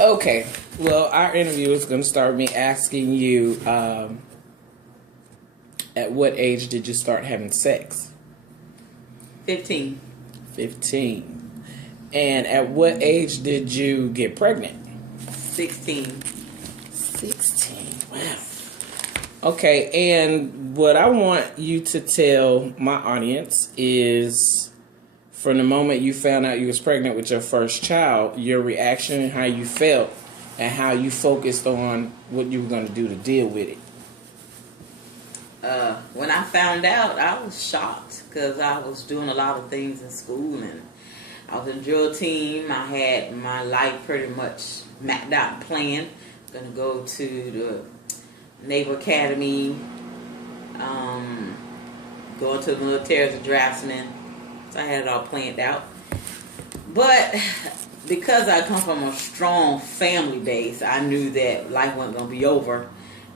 Okay. Well, our interview is going to start me asking you, at what age did you start having sex? 15. 15. And at what age did you get pregnant? 16. 16. Wow. Okay, and what I want you to tell my audience is, from the moment you found out you was pregnant with your first child, your reaction and how you felt and how you focused on what you were going to do to deal with it. When I found out, I was shocked because I was doing a lot of things in school, and I was in drill team. I had my life pretty much mapped out and planned. Going to go to the Naval Academy, going to the military as a draftsman. So I had it all planned out. But because I come from a strong family base, I knew that life wasn't going to be over.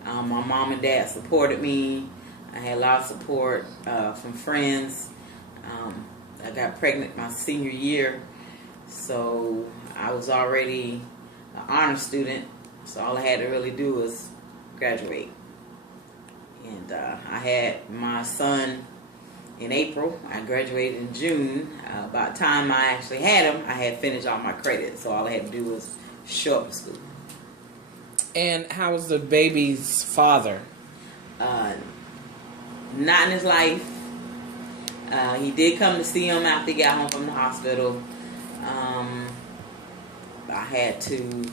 My mom and dad supported me. I had a lot of support from friends. I got pregnant my senior year, so I was already an honor student, so all I had to really do was graduate. And I had my son in April. I graduated in June. By the time I actually had him, I had finished all my credits, so all I had to do was show up to school. And how was the baby's father? Not in his life. He did come to see him after he got home from the hospital. I had to...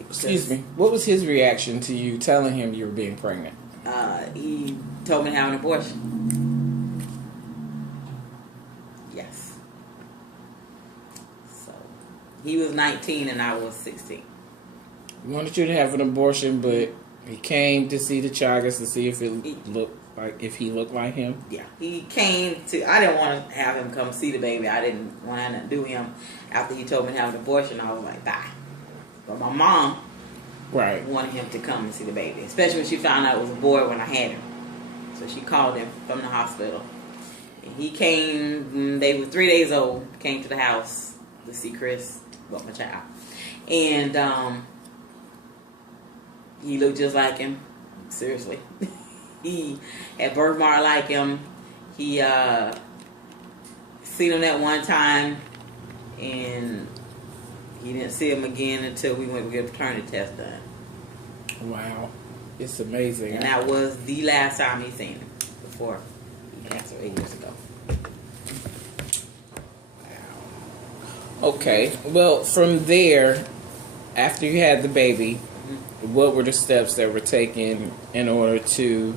Excuse me. What was his reaction to you telling him you were being pregnant? He told me to have an abortion. Yes. So, he was 19 and I was 16. He wanted you to have an abortion, but he came to see the child just to see if he looked like him. Yeah, he came to. I didn't want to have him come see the baby. I didn't want to do him. After he told me to have an abortion, I was like, bye. But my mom, wanted him to come and see the baby, especially when she found out it was a boy when I had him. So she called him from the hospital, and he came. They were 3 days old. Came to the house to see Chris, my child, and he looked just like him. Seriously. He had birthmark like him. He seen him that one time, and he didn't see him again until we went to get a paternity test done. Wow. It's amazing. And that was the last time he seen him before he passed away 8 years ago. Wow. Okay. Well, from there, after you had the baby, what were the steps that were taken in order to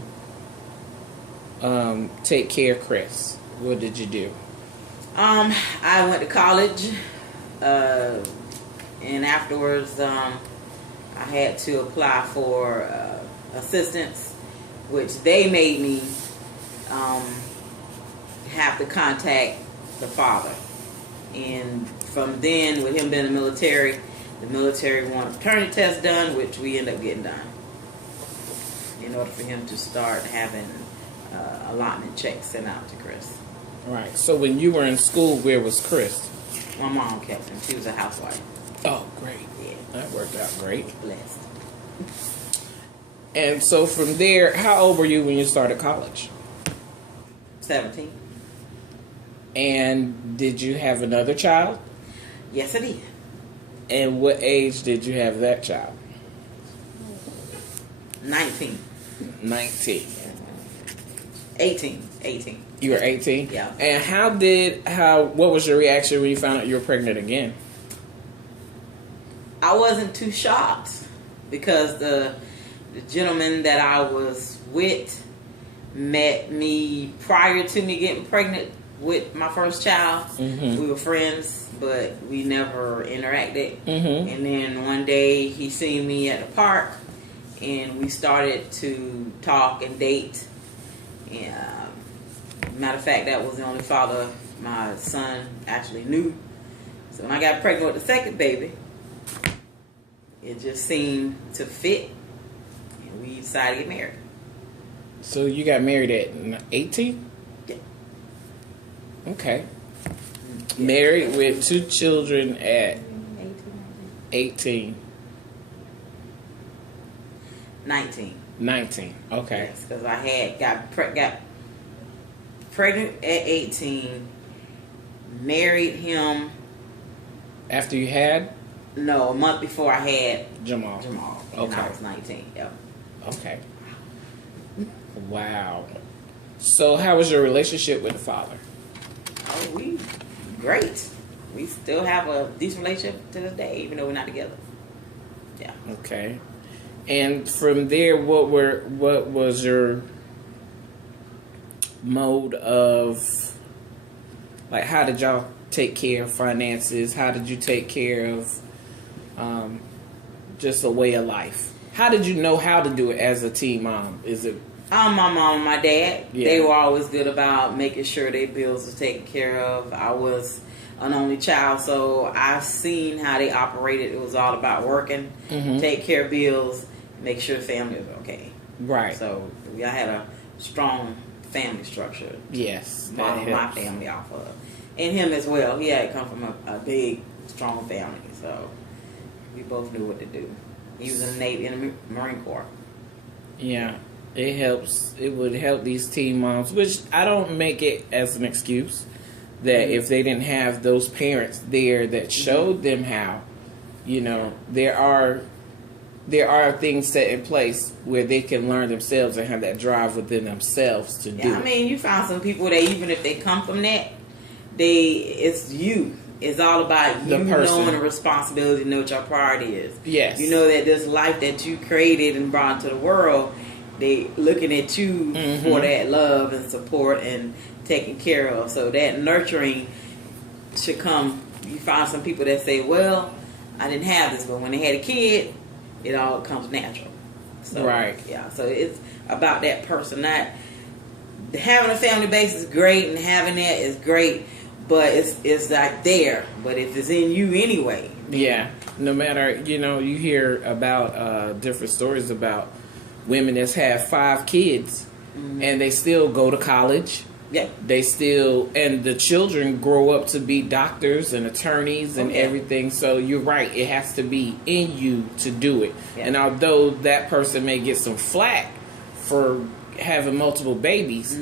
take care of Chris? What did you do? I went to college, and afterwards I had to apply for assistance, which they made me have to contact the father. And from then, with him being in the military wanted a paternity test done, which we ended up getting done in order for him to start having allotment checks sent out to Chris. Right. So when you were in school, where was Chris? My mom kept him. She was a housewife. Oh, great. Yeah. That worked out great. Blessed. And so from there, how old were you when you started college? 17. And did you have another child? Yes, I did. And what age did you have that child? 19. 19. 18. You were 18? Yeah. And what was your reaction when you found out you were pregnant again? I wasn't too shocked because the gentleman that I was with met me prior to me getting pregnant with my first child. Mm-hmm. We were friends, but we never interacted. Mm-hmm. And then one day he seen me at the park, and we started to talk and date. Matter of fact, that was the only father my son actually knew. So when I got pregnant with the second baby, it just seemed to fit, and we decided to get married. So you got married at 18? Yeah. Okay. Yeah. Married with 2 children at 18. 19. 19. Okay. Yes, because I had got pregnant at 18, married him. After you had No, a month before I had Jamal. and Okay. I was 19. Yep. Okay. Wow. So, how was your relationship with the father? Oh, we great. We still have a decent relationship to this day, even though we're not together. Yeah. Okay. And from there, what was your mode of, like, how did y'all take care of finances? How did you take care of just a way of life? How did you know how to do it as a teen mom? Is it My mom and my dad, Yeah. they were always good about making sure their bills was taken care of. I was an only child, so I've seen how they operated. It was all about working, take care of bills, make sure the family was okay. right? So I had a strong family structure. Yes, that Model my helps. family off of, and him as well. He had come from a big, strong family, so we both knew what to do. He was in the Navy, in the Marine Corps. Yeah, it helps. It would help these teen moms, which I don't make it as an excuse that if they didn't have those parents there that showed them how, there are things set in place where they can learn themselves and have that drive within themselves to do Yeah, I it. mean, you find some people that even if they come from that, it's you. It's all about you The person. knowing the responsibility, know what your priority is. Yes. You know that this life that you created and brought into the world, they looking at you for that love and support and taken care of. So that nurturing should come. You find some people that say, well, I didn't have this, but when they had a kid, it all comes natural. So, Right. Yeah. So it's about that person. Not having a family base is great, and having that is great, but it's like there. But if it's in you anyway. Yeah, no matter, you hear about different stories about women that's have 5 kids and they still go to college. Yeah. They still, and the children grow up to be doctors and attorneys and Okay. everything. So you're right, it has to be in you to do it. Yeah. And although that person may get some flack for having multiple babies,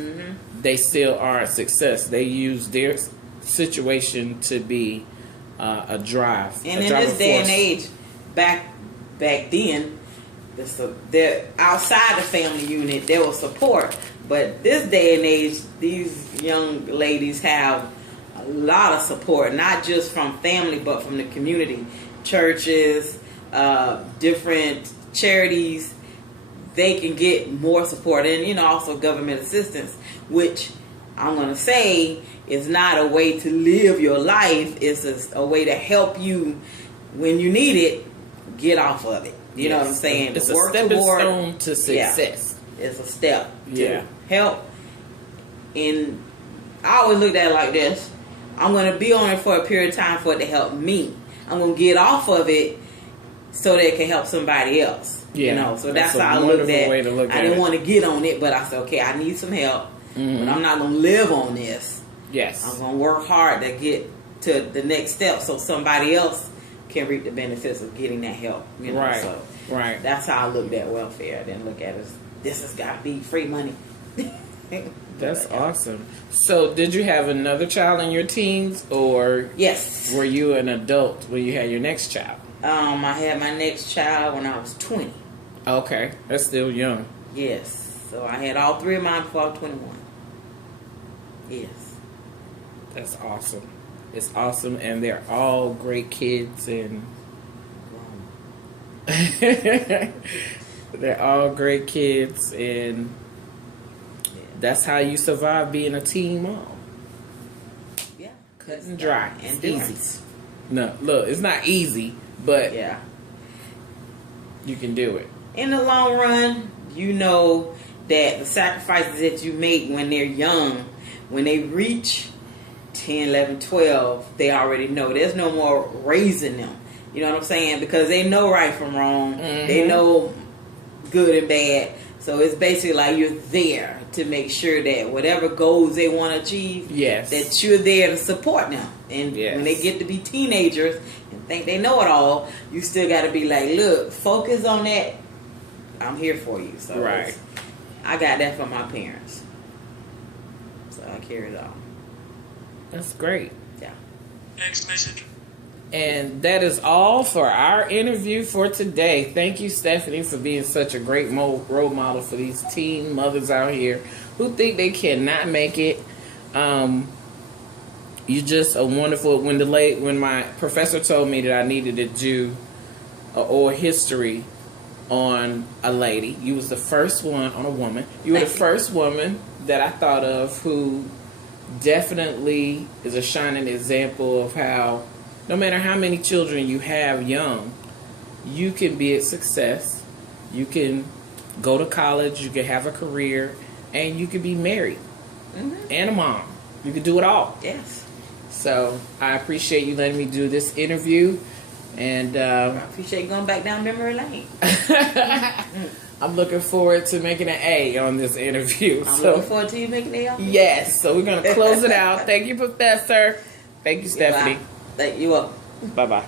they still are a success. They use their situation to be a drive. And a in driving this day and force. age, back then, the outside the family unit there was support. But this day and age, these young ladies have a lot of support, not just from family, but from the community, churches, different charities. They can get more support, and also government assistance, which I'm going to say is not a way to live your life. It's a way to help you when you need it, get off of it. You know what I'm saying? It's Work a stepping toward- stone to success. Yeah, it's a step to Yeah. help. And I always looked at it like this. I'm going to be on it for a period of time for it to help me. I'm going to get off of it so that it can help somebody else. Yeah, So that's that's a how I looked wonderful at way to look I at didn't it. want to get on it, but I said, okay, I need some help. But I'm not going to live on this. Yes. I'm going to work hard to get to the next step so somebody else can reap the benefits of getting that help. Right. So Right. that's how I looked at welfare. I didn't look at it as this has got to be free money. That's awesome. So, did you have another child in your teens, or Yes. were you an adult when you had your next child? I had my next child when I was 20. Okay, that's still young. Yes. So I had all 3 of mine before I was 21. Yes. That's awesome. It's awesome, and they're all great kids, and they're all great kids, and that's how you survive being a teen mom. Yeah. Cut and dry. And It's easy. No, look, it's not easy, but Yeah. you can do it. In the long run, you know that the sacrifices that you make when they're young, when they reach 10, 11, 12, they already know. There's no more raising them. You know what I'm saying? Because they know right from wrong. They know good and bad. So it's basically like you're there to make sure that whatever goals they want to achieve, Yes. that you're there to support them. And Yes. when they get to be teenagers and think they know it all, you still got to be like, look, focus on that. I'm here for you. So Right. I got that from my parents. So I carry it on. That's great. Yeah. Next message. And that is all for our interview for today. Thank you, Stephanie, for being such a great role model for these teen mothers out here who think they cannot make it. You just a wonderful. When my professor told me that I needed to do an oral history on a lady, you was the first one on a woman. You were the first woman that I thought of who definitely is a shining example of how no matter how many children you have young, you can be a success. You can go to college, you can have a career, and you can be married and a mom. You can do it all. Yes. So I appreciate you letting me do this interview. And I appreciate you going back down memory lane. I'm looking forward to making an A on this interview. I'm looking forward to you making it. Yes. So we're going to close it out. Thank you, Professor. Thank you, Stephanie. Thank you. Bye-bye.